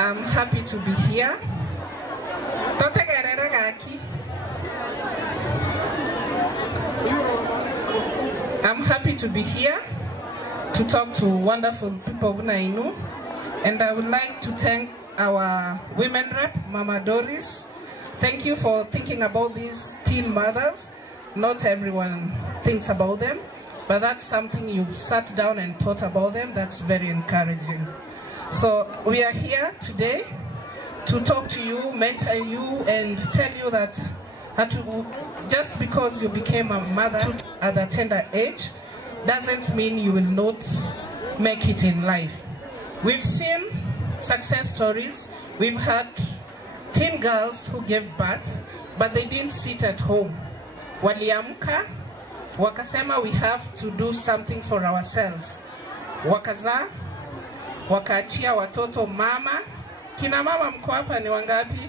I'm happy to be here. I'm happy to be here to talk to wonderful people who I know, and I would like to thank our women rep, Mama Doris. Thank you for thinking about these teen mothers. Not everyone thinks about them, but that's something you sat down and thought about them. That's very encouraging. So we are here today to talk to you, mentor you, and tell you that just because you became a mother at a tender age doesn't mean you will not make it in life. We've seen success stories. We've had teen girls who gave birth, but they didn't sit at home. Waliamka, wakasema we have to do something for ourselves. Wakaza, wakaachia watoto mama. Kina mama mko hapa ni wangapi?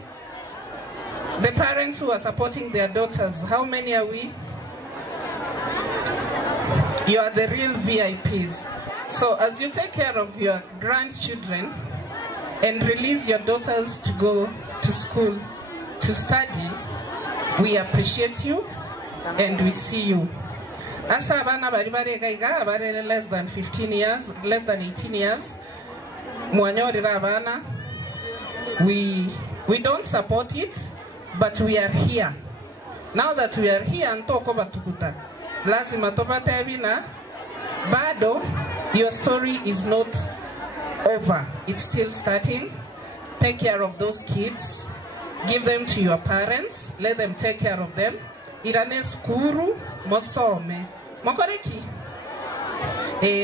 The parents who are supporting their daughters, how many are we? You are the real VIPs. So as you take care of your grandchildren and release your daughters to go to school to study, we appreciate you and we see you. Asa abana bari gaiga bare less than 15 years, less than 18 years. Mwanyorira abana. We don't support it, but we are here. Now that we are here, ntoko batukuta. Lazima topate bina. Bado, your story is not over. It's still starting. Take care of those kids. Give them to your parents. Let them take care of them. Irane skuru mosome. Mokoreki.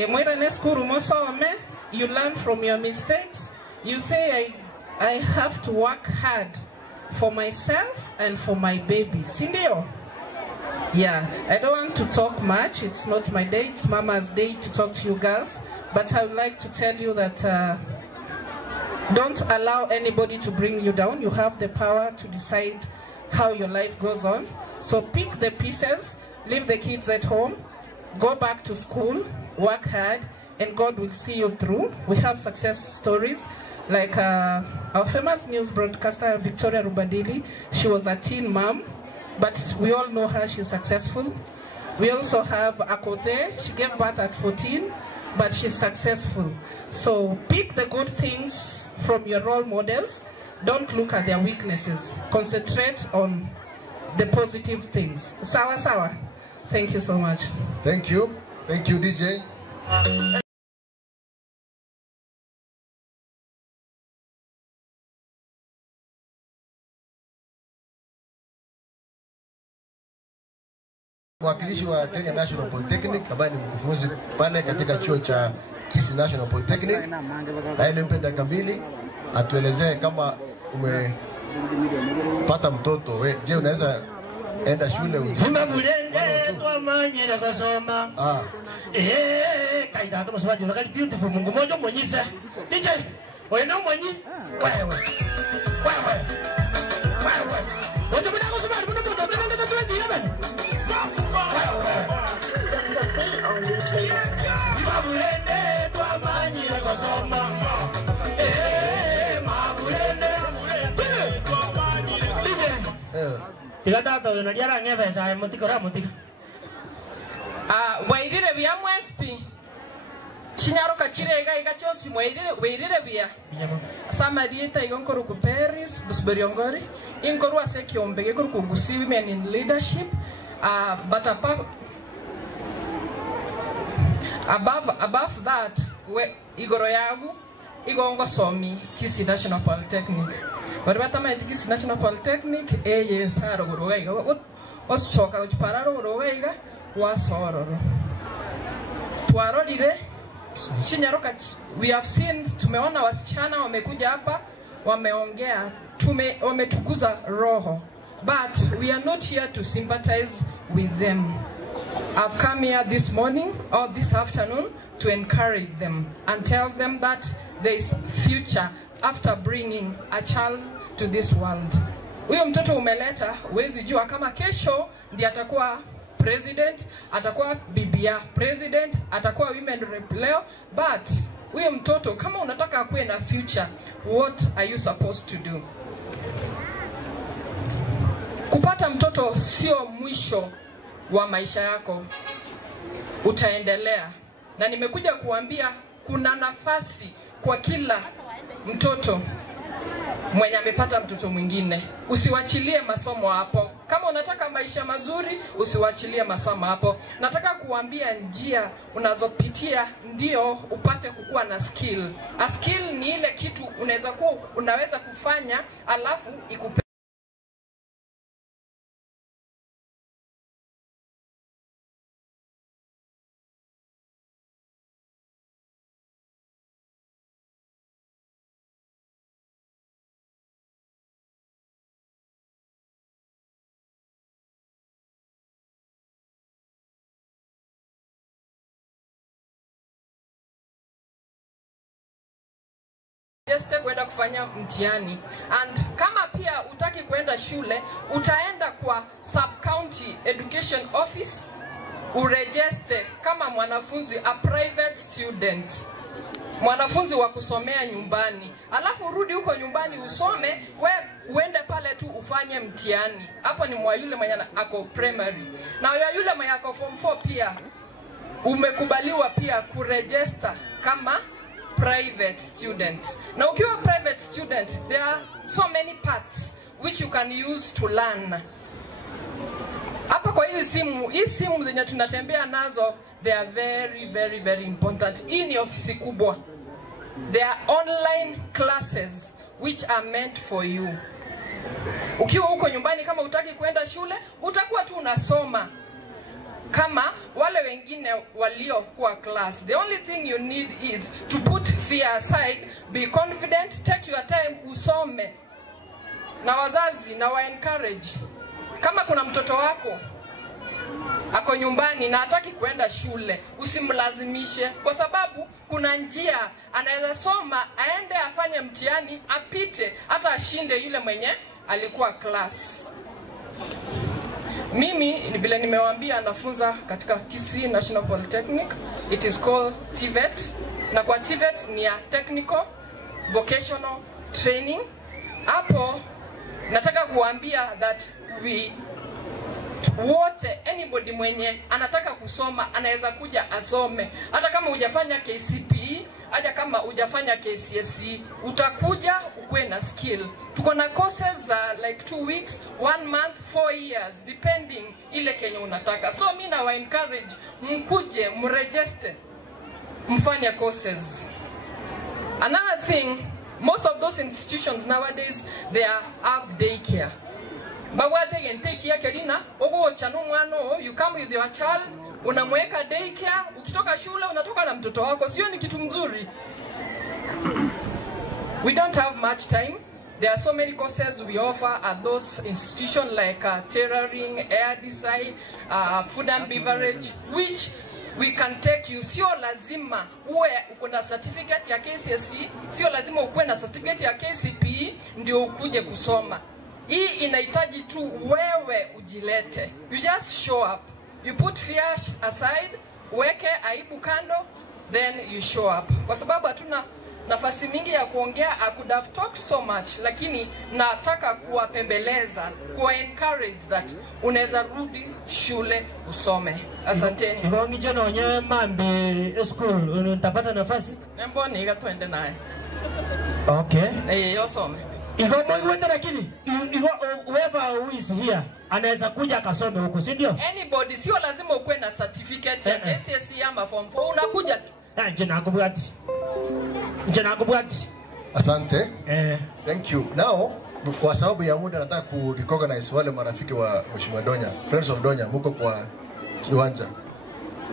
Moirane skuru mosome. You learn from your mistakes. You say, I have to work hard for myself and for my baby. Sindio? Yeah, I don't want to talk much. It's not my day. It's Mama's day to talk to you girls. But I would like to tell you that don't allow anybody to bring you down. You have the power to decide how your life goes on. So pick the pieces, leave the kids at home, go back to school, work hard, and God will see you through. We have success stories. Like our famous news broadcaster, Victoria Rubadili, she was a teen mom, but we all know her, she's successful. We also have Akote, she gave birth at 14, but she's successful. So pick the good things from your role models. Don't look at their weaknesses. Concentrate on the positive things. Sawa sawa. Thank you so much. Thank you. Thank you, DJ. Mwakilishi wa Kenya National Polytechnic ambaye ni mkufunzi pale katika chuo cha Kisii National Polytechnic. Na ile mpenda kamili atuelezee kama umepata mtoto. Je, unaweza enda shule Mbavulende kwa manyera kasoma. Kaida kama sababu wakati beautiful Mungu moja mwenyisa. DJ, wewe na mwenyi? Wewe. Wacha bwana kusema mbona mbona mbona ndio bwana. Mbavulende kwa manyera kasoma. Mbavulende kwa manyera. Tigata to na diara ngebe sa mutikora mutika. Wairire bya mwespi. Shinyaroka chirega igachospi wairire bya. Samarieta igonkoro ku Paris, busberiongori, inkoru asekiombe gekoro ku Gusii Women in Leadership. But above that, igoro yagu igongo somi Kisii National Polytechnic. Waribata Kisii National Polytechnic saro guroweiga oschoka uchipararo guroweiga wasororo twarorire Shinyaroka. We have seen, tumeona wasichana wamekuja hapa wameongea, wametuguza roho, but we are not here to sympathize with them. I've come here this morning or this afternoon to encourage them and tell them that there is future after bringing a child to this world. Huyo mtoto umeleta, wezi jua kama kesho ndiye atakuwa president, atakuwa bibia president, atakuwa women rep leo, but huyo mtoto kama unataka akuwe na future, what are you supposed to do? Kupata mtoto sio mwisho wa maisha yako. Utaendelea. Na nimekuja kuambia kuna nafasi kwa kila mtoto mwenye amepata mtoto mwingine. Usiwachilie masomo hapo. Kama unataka maisha mazuri, usiwachilie masomo hapo. Nataka kuambia njia unazopitia ndio upate kukua na skill. A skill ni ile kitu unaweza kufanya alafu ikupe kwenda kufanya mtihani. And kama pia utaki kwenda shule, utaenda kwa sub-county education office, uregister kama mwanafunzi, a private student, mwanafunzi wa kusomea nyumbani. Alafu urudi huko nyumbani usome, uende pale tu ufanye mtihani. Hapo ni mwa yule mwenye ako primary. Na yule mwenye ako form 4 pia umekubaliwa pia kuregister kama private student. Na ukiwa private student, there are so many paths which you can use to learn. Hapa kwa hii simu zenye tunatembea nazo, they are very, very, very important. Hii ni ofisi kubwa. There are online classes which are meant for you. Ukiwa huko nyumbani kama utaki kwenda shule, utakuwa tu unasoma kama wale wengine walio kwa class. The only thing you need is to put fear aside, be confident, take your time, usome. Na wazazi na wa encourage. Kama kuna mtoto wako ako nyumbani na hataki kwenda shule, usimlazimishe, kwa sababu kuna njia anaweza soma, aende afanye mtihani, apite, hata ashinde yule mwenye alikuwa class. Mimi vile nimewaambia nafunza katika Kisii National Polytechnic. It is called TVET. Na kwa TVET ni ya technical vocational training. Hapo nataka kuambia that wote, anybody mwenye anataka kusoma anaweza kuja asome. Hata kama hujafanya KCPE, hata kama hujafanya KCSE, utakuja ukue na skill. Tuko na courses za like 2 weeks, 1 month, 4 years, depending ile kenye unataka. So mimi na wa encourage mkuje, mregister, mfanye courses. Another thing, most of those institutions nowadays, they have daycare. Bawate take yake lina ogo chanu mwano, you come with your child, unamweka daycare, ukitoka shule unatoka na mtoto wako. Sio ni kitu mzuri? We don't have much time. There are so many courses we offer at those institutions like tailoring, air design, food and beverage, which we can take you. Sio lazima uwe uko na certificate ya KCSE, sio lazima ukuwe na certificate ya KCPE ndio ukuje kusoma. Hii inahitaji tu wewe ujilete. You just show up. You put fear aside, weke aibu kando, then you show up. Kwa sababu hatuna nafasi mingi ya kuongea, I could have talked so much, lakini nataka kuwapembeleza, kuwa encourage that unaweza rudi shule usome. Asanteni. Ivo ngijono onye mambe school unatapata nafasi? Mbona ikatuende naye. Okay. Yosome. Ivo mwende lakini whoever who is here anaweza kuja akasome huko, si ndio? Anybody, sio lazima ukue na certificate ya KCSE ama form 4, unakuja tu. Jina kubwati. Asante. Thank you. Now, kwa sababu ya muda nataka ku recognize wale marafiki wa Mheshimiwa Donya, Friends of Donya, mko kwa kiwanja.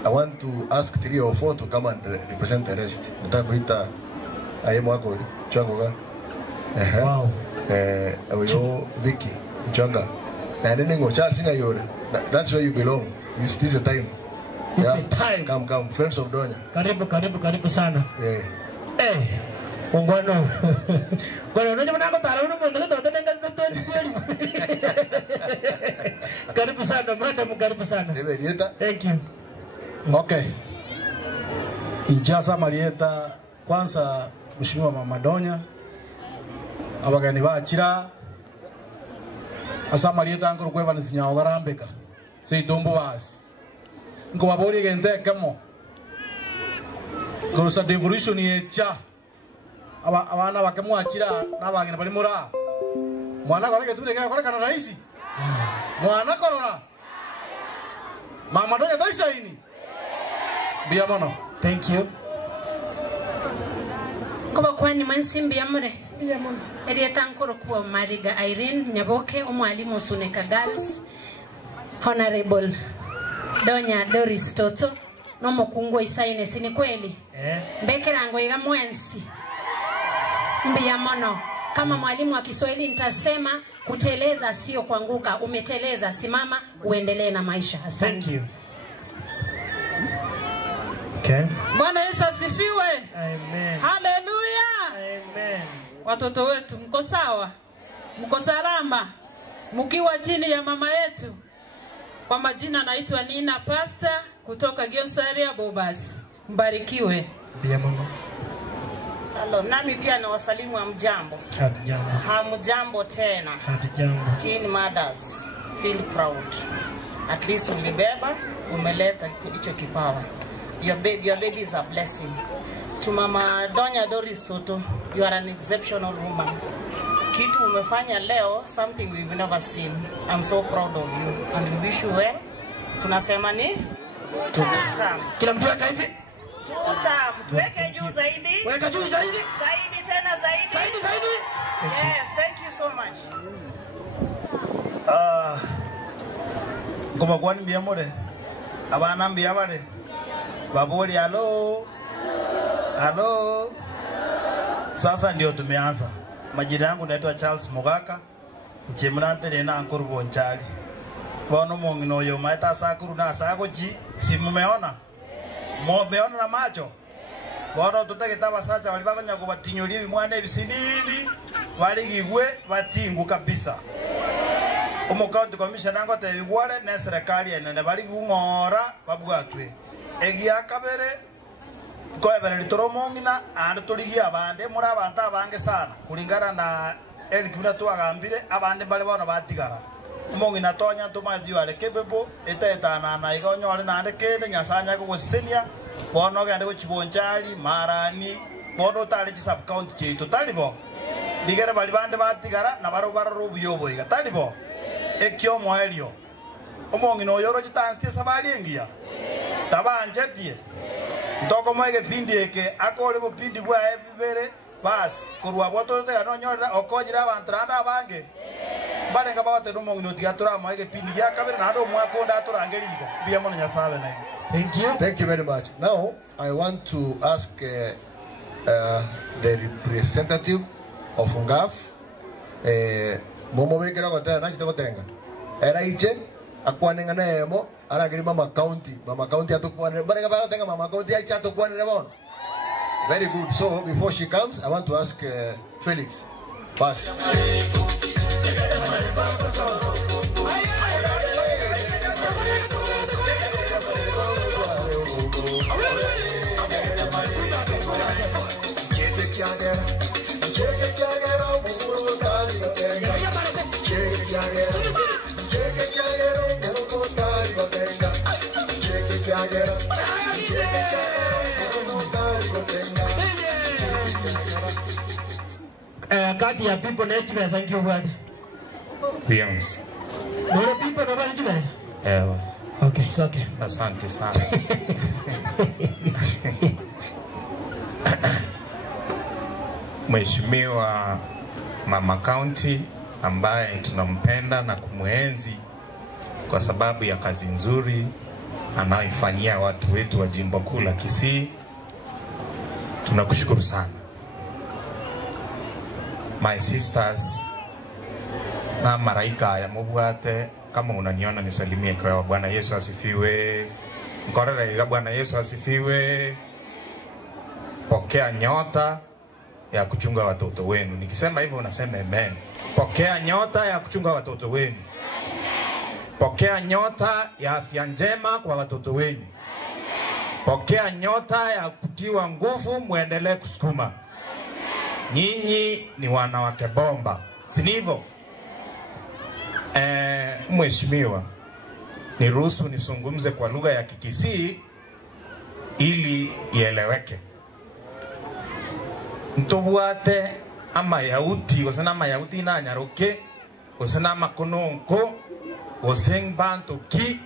I want to ask 3 or 4 to come and represent the rest. Nataka kuita ayemo wako chango ga. Wow. Ayo Vicky Changa. Na nene ngo Charles singa yore. That's where you belong. This is the time. It's the time. Come, Friends of Donya. Karibu sana. Ungwano. Kwa nini mnako tara uno mmoja tutenga kweli. Karibu sana madam, karibu sana. Marieta. Thank you. Okay. Ijaza Marieta kwanza Mheshimiwa Mama Donya abagani bakira asama lieta ngoro kweva nzinyawo garambeka seitombo basi ngo babori gente kemo ngo sa devolution yecha abana bakemo akira nabagina bali mura mwana kore ketule kore kana raisi mwana korora Mama Donya taisa ini bia mono. Thank you. Kuba kwani mansimbi amure bia mono erieta nkoro kuwa Mariga Irene Nyaboke omwalimu Suneka Girls Honorable Donya Doris Toto nomo kungwa isaine sini kweli mbekerango iga mwensi mbia mono. Kama mwalimu wa Kiswahili nitasema kuteleza sio kuanguka. Umeteleza, simama uendelee na maisha. Asante. Thank you. Okay. Bwana Yesu asifiwe. Amen. Hallelujah. Amen. Watoto wetu mko sawa? Mko salama? Mkiwa chini ya mama yetu. Kwa majina naitwa Nina Pastor kutoka Gionsaria Bobas. Mbarikiwe. Bia Mungu. Hello, nami pia na wasalimu wa mjambo. Hatujambo. Hamjambo tena. Hatujambo. Teen mothers, feel proud. At least ulibeba, umeleta hicho kipawa. Your baby is a blessing. To Mama Donya Doris Toto, you are an exceptional woman. Kitu umefanya leo, something we've never seen. I'm so proud of you and we wish you well. Tunasema ni? Tutam. Kila mtu weka hivi. Tutam. Tuweke juu zaidi. Weka juu zaidi. Zaidi tena zaidi. Zaidi zaidi. Yes, thank you so much. Como kwani bia more abana mbia bare baboli hello sasa ndio tumeanza. Majina yangu naitwa Charles Mugaka mchemrante nena ankuru bonchali bono mongino yo maita sakuru na sagoji si mumeona mumeona na macho bono tutakitaba sacha walibabanya ko batinyori bimwana ebisinini baligigwe batingu kabisa. County Commissioner ngo tebigware na serikali ene bali gungora babwatwe egia kabere ko ebere litoromongina ande toligi abande muri abantu abange sana kulingana na elikibina twagambire abande bali bana batigara mongina tonya tumathio ale kebebo eteta na igonyo ale na ande kende nyasanya ko gusenia bono gande gochibonjali marani bono tali sub county cheto talibo digere bali bande batigara na baro buyobo iga talibo ekyo moelio omongino yoro jitanste sabali engia tabanjetie ndoko moege pindi eke akole bo pindi bwa ebere bas kurwa boto te anonyora okojira abantranda abange bale ngabate no mongino tigatura moege pindi ya kabere na ndo mwakonda aturangerigo bia mono nyasabe na. Thank you very much. Now I want to ask the representative of Ngaf momo wekera gotera na chite gotenga era iche akwanenga nemo aragiri mama county atukwane barega batenga mama county acha atukwane rebon. Very good. So before she comes I want to ask Felix pass. Kati ya people na chibesa nkyo bwade. Yes. Nore people na bali chibesa. Ewa. Okay, it's okay. Asante sana. Mheshimiwa Mama County ambaye tunampenda na kumuenzi kwa sababu ya kazi nzuri anayoifanyia watu wetu wa jimbo kuu la Kisii, tunakushukuru sana. My sisters na maraika ya mubwate, kama unaniona nisalimie kwa Bwana Yesu asifiwe. Mkorere ya Bwana Yesu asifiwe. Pokea nyota ya kuchunga watoto wenu. Nikisema hivyo unasema amen. Pokea nyota ya kuchunga watoto wenu. Pokea nyota ya afya njema kwa watoto wenu. Pokea nyota ya kutiwa nguvu, muendelee kusukuma. Nyinyi ni wanawake bomba, si ndivyo? Mheshimiwa, niruhusu nisungumze kwa lugha ya Kikisii ili ieleweke. Ntobwate amayauti, osana amayauti na nyaroke, osana makononko, oseng bantu ki,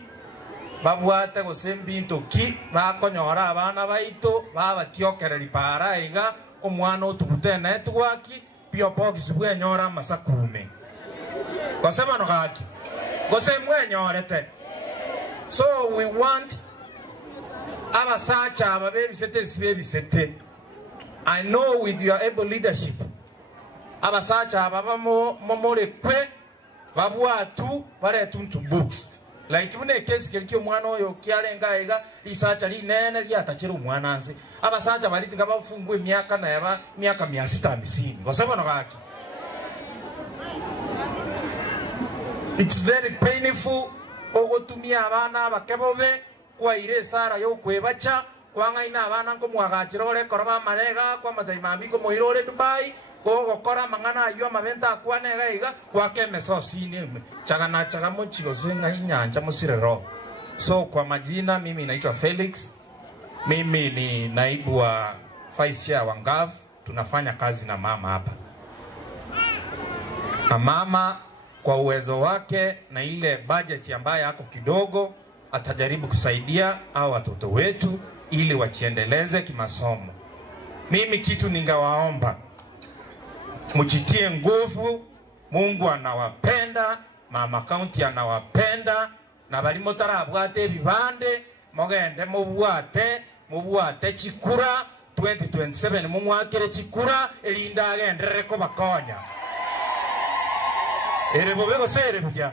babwate oseng bintu ki, bakonyora abana baito, babatiokereri para iga, omwana otubute netwaki, biopokisi bwenyora masakume. Kosema no gaki. Kosema mwenyorete. So we want abasacha ababebisete sibebisete. I know with your able leadership, abasacha ababamo momorekwe babwatu baretuntu books. Like mune case keliki mwana oyo kyalenga iga research ali nene lyatachira umwana anzi. Abasacha balitinga bafungwe myaka na yaba myaka 650. Kosema no gaki. It's very painful ogotumia abana bakebobe kwa ile sara yo kwebacha kwanga ina abana ngo mwagachirore koraba marega kwa mataimambi ko moirore Dubai ko gokora mangana ayo amabenta akwanega iga kwa kemesosini chagana chagamo chigosenga inyanja musirero. So kwa majina mimi naitwa Felix, mimi ni naibu wa vice chair wa Ngav. Tunafanya kazi na mama hapa, na mama kwa uwezo wake na ile budget ambayo yako kidogo atajaribu kusaidia au watoto wetu ili wachiendeleze kimasomo. Mimi kitu ningawaomba, mjitie nguvu. Mungu anawapenda, mama county anawapenda, na bali motarabwate bibande mogende mubwate chikura 2027 mumwakire chikura elinda agendere ko bakonya. Erebobego sere buya.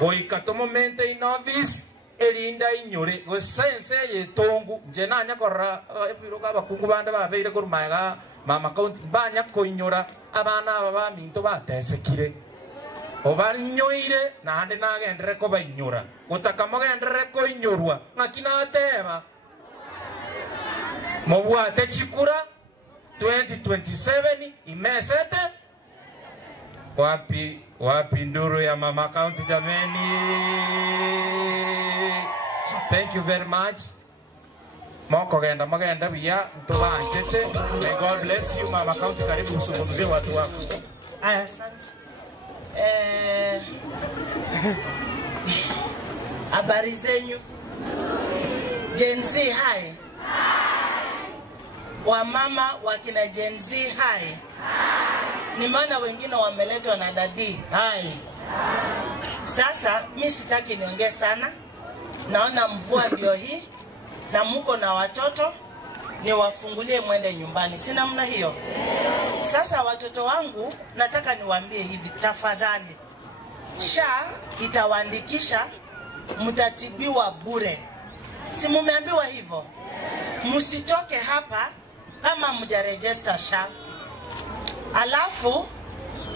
Oikato momente in office elinda inyore go sense yetongu njena nya korra ebiroga bakungu bande babeire korumaga mama county banya koinyora abana baba minto batesekire obarinyoire na hande nagendere ko bainyora utakamogendere ko inyorwa ngakina ateba mobwate chikura 2027 imesete. Wapi nduru ya mama county jameni? Thank you very much. Moko magenda biya mtubanjete. May God bless you mama county, karibu usungumzie watu wako. Asante. Habari zenyu? Gen Z hai. Wamama wakina Gen Z hai. Nimeona wengine wameletwa na dadi. Hai. Sasa mimi sitaki niongee sana. Naona mvua ndio hii na mko na watoto, niwafungulie mwende nyumbani. Sina mna hiyo. Sasa watoto wangu nataka niwaambie hivi, tafadhali. SHA itawaandikisha, mtatibiwa bure. Si mumeambiwa hivyo? Msitoke hapa kama mjaregister SHA. Alafu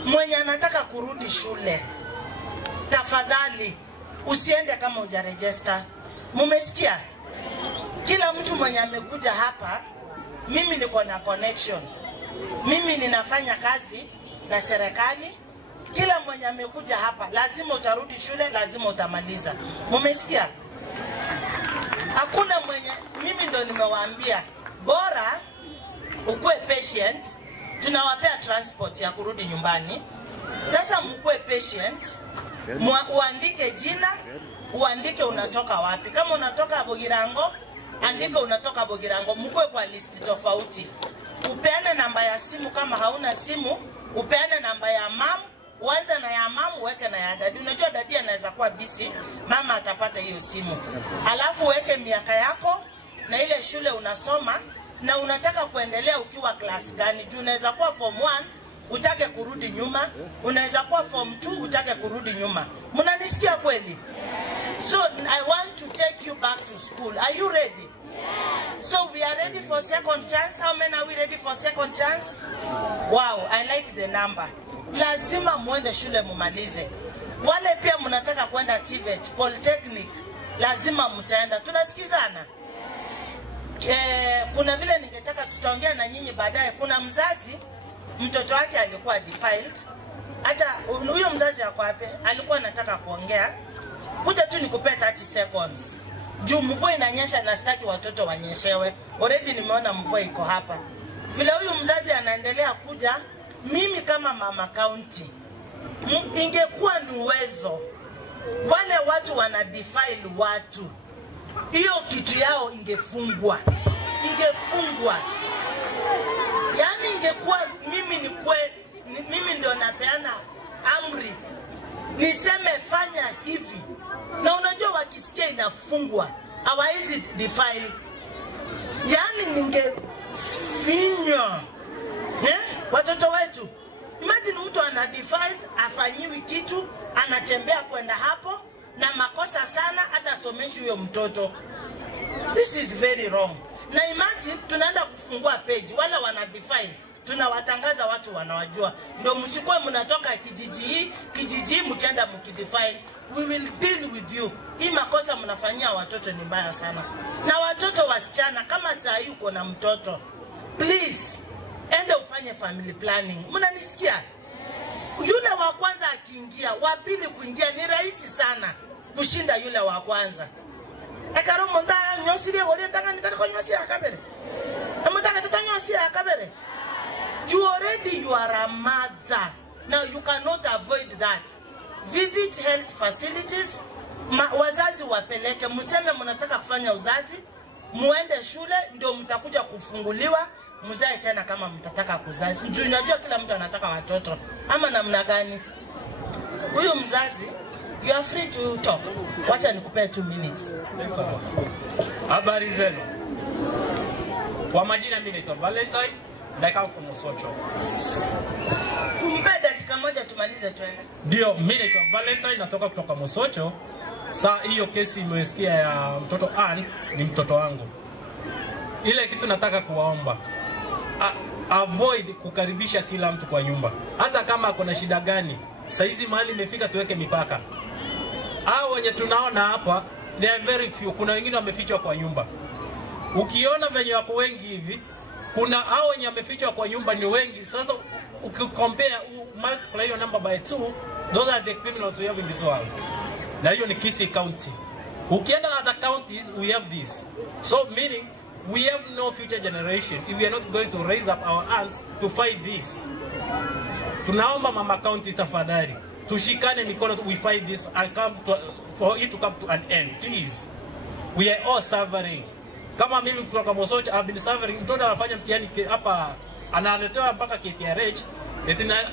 mwenye anataka kurudi shule, tafadhali usiende kama hujaregister. Mumesikia? Kila mtu mwenye amekuja hapa, mimi niko na connection. Mimi ninafanya kazi na serikali. Kila mwenye amekuja hapa lazima utarudi shule, lazima utamaliza. Mumesikia? Hakuna mwenye, mimi ndo nimewaambia bora ukue patient, tunawapea transport ya kurudi nyumbani. Sasa mkue patient, uandike jina, uandike unatoka wapi. Kama unatoka Bogirango, andika unatoka Bogirango, mkue kwa listi tofauti. Upeane namba ya simu, kama hauna simu, upeane namba ya mam, uanze na ya mam, uweke na ya dadi. Unajua dadi anaweza kuwa busy, mama atapata hiyo simu. Alafu uweke miaka yako na ile shule unasoma na unataka kuendelea ukiwa class gani. Juu unaweza kuwa form 1 utake kurudi nyuma, unaweza kuwa form 2 utake kurudi nyuma. Mnanisikia kweli? So I want to take you back to school. Are you ready? So we are ready for second chance. How many are we ready for second chance? Wow, I like the number. Lazima muende shule mumalize. Wale pia mnataka kwenda TVET, Polytechnic, lazima mtaenda. Tunasikizana? kuna vile ningetaka tutaongea na nyinyi baadaye. Kuna mzazi mtoto wake alikuwa defiled. Hata huyo mzazi yako hapo alikuwa anataka kuongea. Kuja tu nikupe 30 seconds. Juu mvua inanyesha na sitaki watoto wanyeshewe. Already nimeona mvua iko hapa. Vile huyu mzazi anaendelea kuja, mimi kama mama county, ingekuwa ni uwezo wale watu wana defile watu, hiyo kitu yao ingefungwa. Yani ingekuwa mimi ndio napeana amri niseme fanya hivi, na unajua wakisikia inafungwa hawawezi defile. Yani ningefinya watoto wetu. Imagine mtu ana defile, afanyiwi kitu, anatembea kwenda hapo na makosa sana, hata someshi huyo mtoto. This is very wrong. Na imagine tunaenda kufungua page, wala wana defile, tunawatangaza watu wanawajua. Ndio msikuwe mnatoka kijiji mkienda mkidefile. We will deal with you. Hii makosa mnafanyia watoto ni mbaya sana. Na watoto wasichana, kama saa hii uko na mtoto, please enda ufanye family planning. Mnanisikia? Yule wa kwanza akiingia, wa pili kuingia ni rahisi sana kushinda yule wa kwanza. Ekaro monta nyosire wole tanga nitako nyosia akabere. Amutaka tutanyosia akabere. You already you are a mother. Now you cannot avoid that. Visit health facilities. Wazazi wapeleke, museme mnataka kufanya uzazi, muende shule ndio mtakuja kufunguliwa, muzae tena kama mtataka kuzazi. Njoo unajua kila mtu anataka watoto. Ama namna gani? Huyu mzazi, you are free to talk. Wacha nikupe 2 minutes. Habari zenu. Kwa majina mimi naitwa Valentine, na come from Mosocho. Tumpe dakika moja tumalize twende. Ndio, mimi naitwa Valentine, natoka kutoka Mosocho. Saa hiyo kesi imesikia ya mtoto Ann, ni mtoto wangu. Ile kitu nataka kuwaomba, avoid kukaribisha kila mtu kwa nyumba. Hata kama kuna shida gani, saizi mahali imefika tuweke mipaka. Hao wenye tunaona hapa, they are very few. Kuna wengine wamefichwa kwa nyumba. Ukiona venye wako wengi hivi, kuna hao wenye wamefichwa kwa nyumba ni wengi. Sasa ukicompare, multiply your number by 2, those are the criminals we have in this world. Na hiyo ni Kisii County. Ukienda other counties, we have this. So meaning, we have no future generation if we are not going to raise up our hands to fight this. Tunaomba mama county tafadhali, tushikane mikono, we fight this and come to, for it to come to an end, please. We are all suffering. Kama mimi kutoka Mosocho, I've been suffering. Mtoto anafanya mtihani hapa, analetewa mpaka KTRH,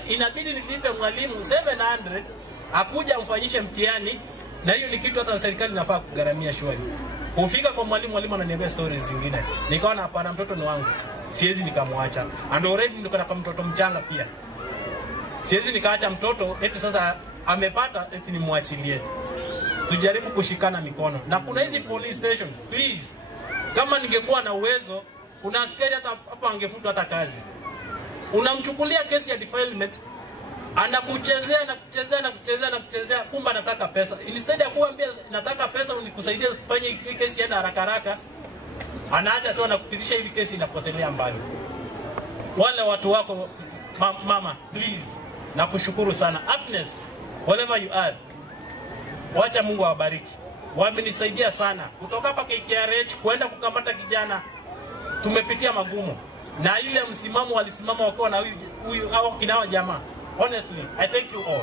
inabidi nilipe mwalimu 700 akuja amfanyishe mtihani, na hiyo ni kitu hata serikali inafaa kugharamia shule. Kufika kwa mwalimu ananiambia stories zingine. Nikaona hapana, mtoto ni wangu, siwezi nikamwacha. And already niko na mtoto mchanga pia. Siwezi nikaacha mtoto eti sasa amepata eti nimwachilie. Tujaribu kushikana mikono. Na kuna hizi police station, please. Kama ningekuwa na uwezo, kuna askari hata hapa angefutwa hata kazi. Unamchukulia kesi ya defilement, anakuchezea na kuchezea, kumbe anataka pesa. Instead ya kuambia nataka pesa unikusaidia kufanya hii kesi yana haraka, anaacha tu na kupitisha hivi kesi inapotelea mbali. Wale watu wako mama, please, nakushukuru sana. Happiness, wherever you are, wacha Mungu awabariki. Wamenisaidia sana. Kutoka hapa KTRH kwenda kukamata kijana, tumepitia magumu. Na ile msimamo walisimama wakiwa na huyu au kinawa jamaa. Honestly, I thank you all.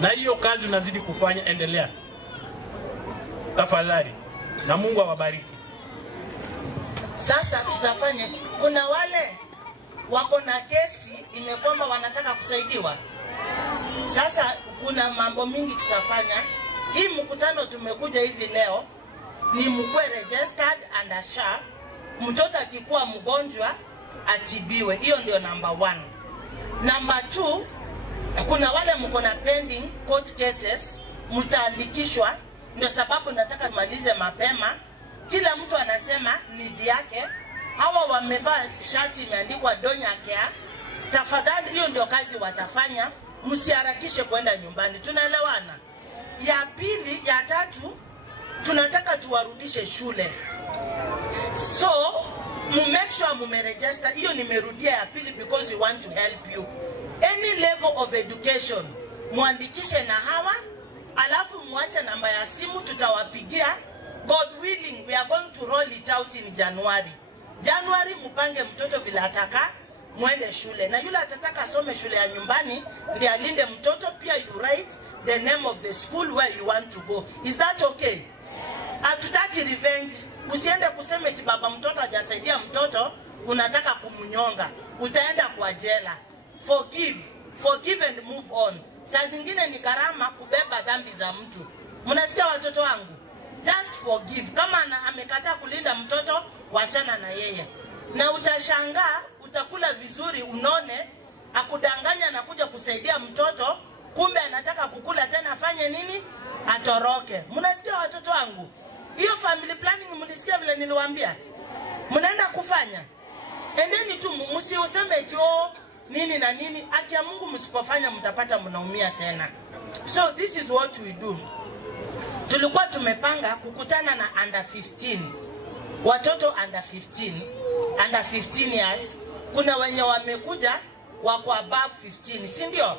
Na hiyo kazi unazidi kufanya, endelea. Tafadhali. Na Mungu awabariki. Sasa tutafanya, kuna wale wako na kesi imekwamba wanataka kusaidiwa. Sasa kuna mambo mingi tutafanya. Hii mkutano tumekuja hivi leo ni mkwe registered and SHA. Mtoto akikuwa mgonjwa atibiwe. Hiyo ndio number 1. Number 2, kuna wale mko na pending court cases, mtaandikishwa. Ndio sababu nataka tumalize mapema. Kila mtu anasema need yake. Hawa wamevaa shati imeandikwa Donya Care. Tafadhali, hiyo ndio kazi watafanya. Msiharakishe kwenda nyumbani. Tunaelewana? Ya pili, ya tatu, tunataka tuwarudishe shule. So, make sure mumeregister. Hiyo nimerudia ya pili because we want to help you. Any level of education, muandikishe na hawa, alafu muache namba ya simu tutawapigia. God willing, we are going to roll it out in January. January mupange mtoto vile ataka muende shule. Na yule atataka asome shule ya nyumbani, ndiye alinde mtoto, pia you write the name of the school where you want to go. Is that okay? Hatutaki revenge. Usiende kuseme eti baba mtoto hajasaidia mtoto, unataka kumnyonga. Utaenda kwa jela. Forgive and move on. Saa zingine ni gharama kubeba dhambi za mtu. Mnasikia watoto wangu? Just forgive. Kama amekataa kulinda mtoto, wachana na yeye. Na utashangaa, utakula vizuri unone, akudanganya na kuja kusaidia mtoto, kumbe anataka kukula tena afanye nini? Atoroke. Mnasikia watoto wangu? Hiyo family planning mlisikia vile niliwaambia? Mnaenda kufanya? Endeni tu, msiuseme eti nini na nini. Haki ya Mungu msipofanya mtapata mnaumia tena. So this is what we do. Tulikuwa tumepanga kukutana na under 15. Watoto under 15 years. Kuna wenye wamekuja wako above 15, si ndio?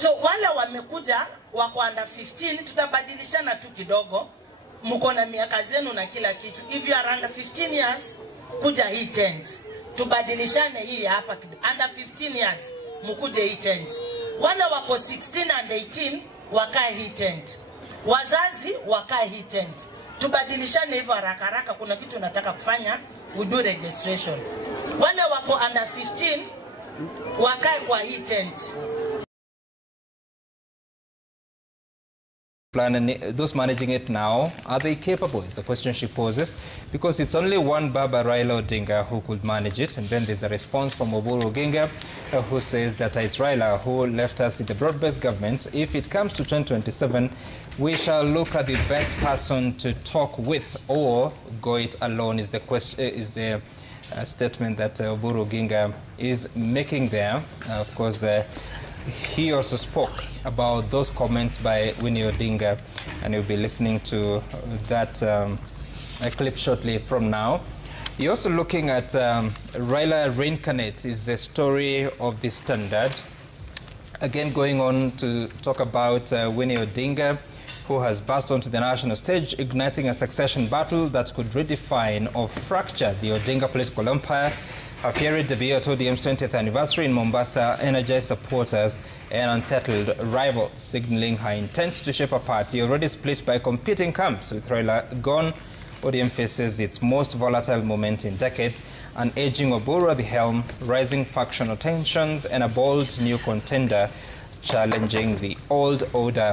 So wale wamekuja wako under 15, tutabadilishana tu kidogo. Mko na miaka zenu na kila kitu. If you are under 15 years, kuja hii tent. Tubadilishane hii hapa kidogo. Under 15 years, mkuje hii tent. Wale wako 16 and 18, wakae hii tent. Wazazi wakae hii tent. Tubadilishane hivyo haraka, kuna kitu nataka kufanya, we do registration. Wale wako under 15, wakae kwa hii tent. Those managing it now, are they capable? Is the question she poses, because it's only one Baba Raila Odinga who could manage it, and then there's a response from Oburu Oginga who says that it's Raila who left us in the broad-based government. If it comes to 2027, we shall look at the best person to talk with or go it alone. Is the question? Is the statement that Oburu Oginga is making there. Of course, he also spoke about those comments by Winnie Odinga, and you'll be listening to that clip shortly from now. You're also looking at Raila Reincarnate is the story of the Standard. Again, going on to talk about Winnie Odinga, who has burst onto the national stage, igniting a succession battle that could redefine or fracture the Odinga political empire. Her fiery debut at ODM's 20th anniversary in Mombasa energized supporters and unsettled rivals, signaling her intent to shape a party already split by competing camps. With Raila gone, ODM faces its most volatile moment in decades, an aging Oburu at the helm, rising factional tensions, and a bold new contender challenging the old order